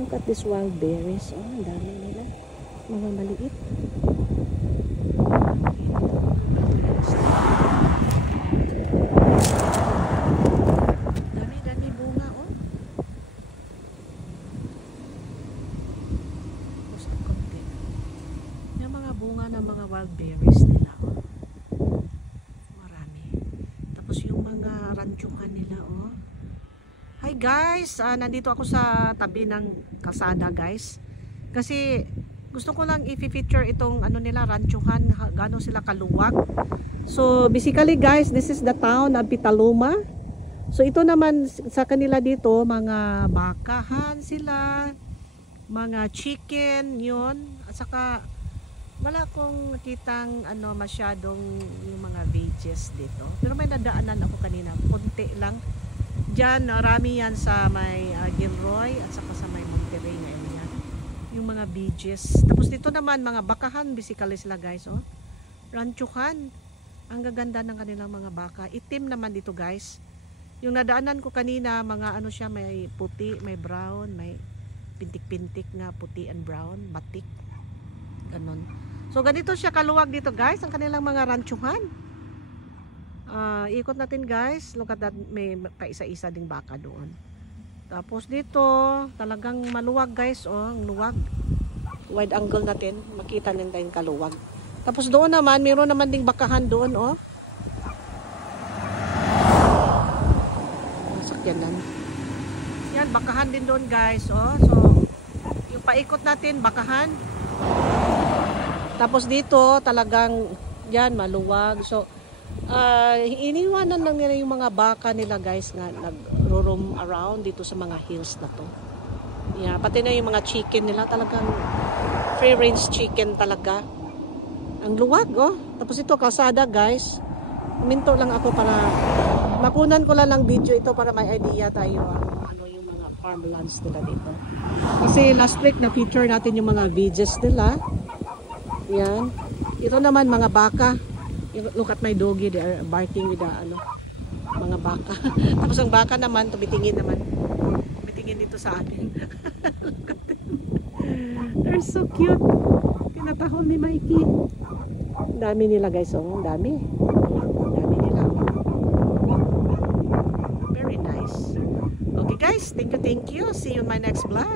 Look at this wild berries. Oh, ang dami nila. Mga maliit. Dami bunga, oh. Gusto konti. Yung mga bunga ng mga wild berries nila, oh. Marami. Tapos yung mga ranchuhan nila, oh. Hi guys, nandito ako sa tabi ng kalsada guys. Kasi gusto ko lang i-feature itong ano nila, ranchuhan, gaano sila kaluwag. So basically guys, this is the town of Petaluma. So ito naman sa kanila dito, mga bakahan sila, mga chicken, yun. At saka wala akong nakitang ano masyadong yung mga veggies dito. Pero may nadaanan ako kanina, konti lang. Diyan, marami yan sa may Gilroy at saka sa may Monterey na area. Yung mga beaches. Tapos dito naman, mga bakahan, basically sila guys, oh. Ranchuhan. Ang gaganda ng kanilang mga baka. Itim naman dito guys. Yung nadaanan ko kanina, mga ano siya, may puti, may brown, may pintik-pintik nga, puti and brown, batik. Ganon. So ganito siya kaluwag dito guys, ang kanilang mga ranchuhan. Ikot natin guys. Look at that, may kaisa-isa ding baka doon. Tapos dito talagang maluwag guys, oh, ang luwag. Wide angle natin, makita nila yung kaluwag. Tapos doon naman, mayroon naman ding bakahan doon, oh. Sakyanan. Yan, bakahan din doon guys, oh. So yung paikot natin, bakahan. Tapos dito talagang yan, maluwag. So iniwanan lang nila yung mga baka nila guys nga nag-roam around dito sa mga hills na to. Yeah, pati na yung mga chicken nila talagang free range chicken talaga. Ang luwag, oh. Tapos ito kalsada guys. Minto lang ako para makunan ko lang ng video ito para may idea tayo ano yung mga farmlands nila dito. Kasi last week na feature natin yung mga veggies nila. Yan. Ito naman mga baka. Look at my doggy, they are barking with the ano, mga baka. Tapos ang baka naman, tumitingin dito sa akin. They're so cute. Tinatahol ni Mikey. Dami nila guys, oh, dami nila. Very nice. Okay guys, thank you. See you in my next vlog.